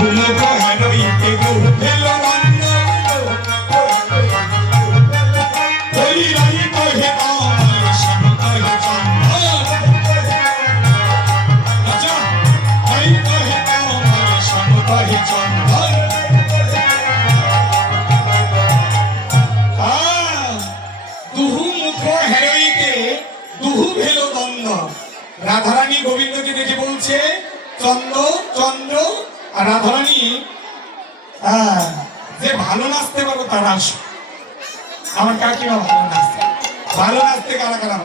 মুখ হেরইতে গো ফেল বন্ধ ওই রাই কহে আমার শ্যাম কহে চন্দন আচ্ছা রাই কহে আমার শ্যাম কহে চন্দন দুহু মুখ হেরইতে দুহু ভেল দ্বন্দ্ব। রাধারানী গোবিন্দকে দেখে বলছে চন্দ্র চন্দ্র, আর রাধারানী যে ভালো নাচতে পারবো তারা আসো। আমার কাকিমা ভালো নাচতে, ভালো নাচতে কারা কারা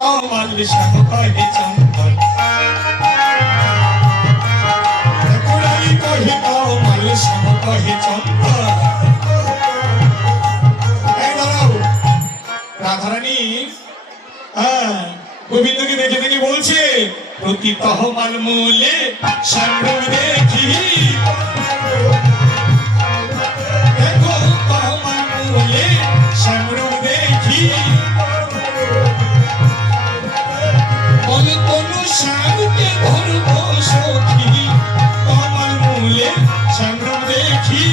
রাধারানী গোবিন্দকে দেখে দেখে বলছে প্রতি তহমাল মূলে সান্ডব দেখি দেখো তহমাল মূলে সান্ডব দেখি কোন কোন শ্যামকে ধরব সখী তহমাল মূলে সান্ডব দেখি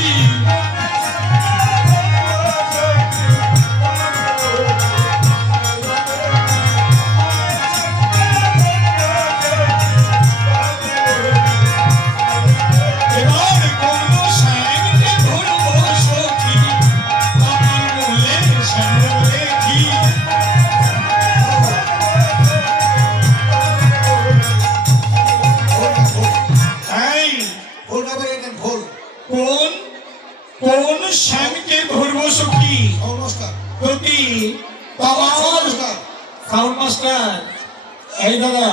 কোন স্বামীকে ধরব সখী প্রতি সাউন্ড মাস্টার এই দাদা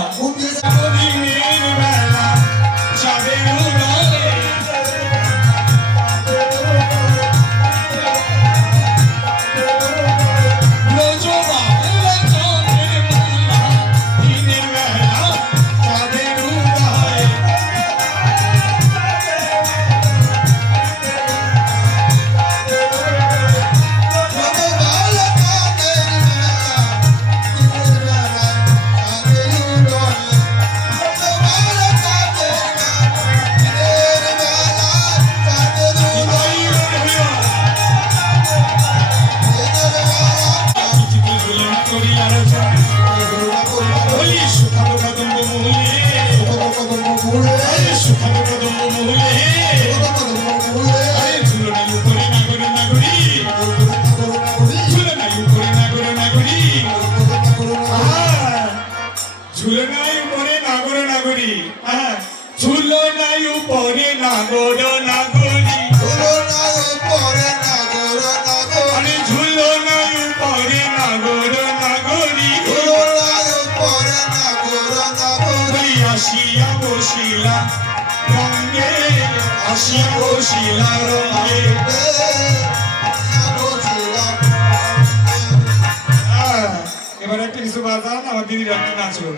এবার একটা কিছু বাজান আমার দিদির একটা নাচলো।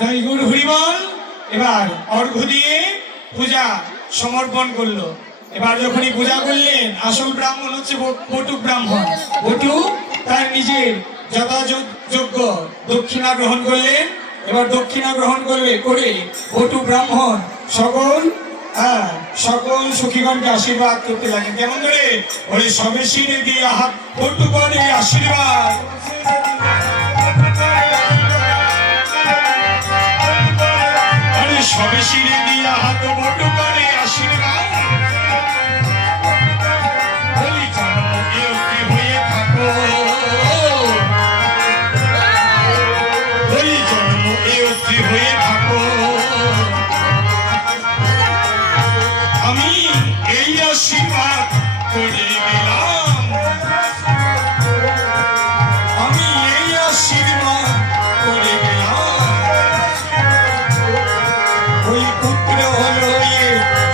জয় গুরু হরিবল। এবার অর্ঘ্য দিয়ে পূজা সমর্পণ করলো। এবার যখনই পূজা করলেন, আসল ব্রাহ্মণ হচ্ছে বটুক ব্রাহ্মণ। বটুক তার নিজের যথাযোগ্য দক্ষিণা গ্রহণ করলেন। এবার দক্ষিণা গ্রহণ করে বটুক ব্রাহ্মণ সকল সখীগণকে আশীর্বাদ করতে লাগেন। কেমন করে? ওই সবে শিরে দিয়ে হাত বটুক করে আশীর্বাদ। সবে শিরে দিয়া হাত বটু করে আশীর্বাদ। বলি জন্ম এরতি হয়ে থাকো, বলি জন্ম এরতি হয়ে থাকো। আমি এই আশীর্বাদ করে গেলাম, আমি এই আশীর্বাদ করে গেলাম। ওই পুত্র হলো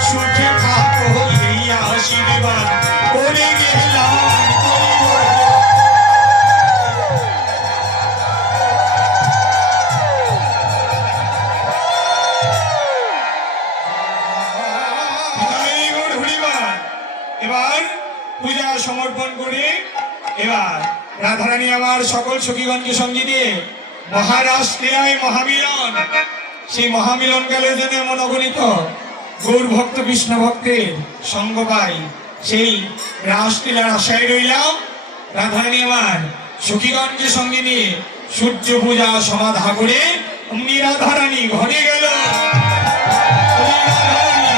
সুখে থাকো, এই আশীর্বাদ করে গেলাম। এবার পূজা সমর্পণ করে এবার রাধারানী আমার সকল সখীগণকে সঙ্গে দিয়ে মহারাষ্ট্রিয়ায় মহামিলন, সেই মহামিলন গেলে যেন এমন অগণিত গৌর ভক্ত কৃষ্ণ ভক্তের সঙ্গ পাই, সেই রাসলীলার আশায় রইলাম। রাধারানী আমার সখীগণকে সঙ্গে নিয়ে সূর্য পূজা সমাধা করে অমনি রাধারানী ঘরে গেল। রাধারানী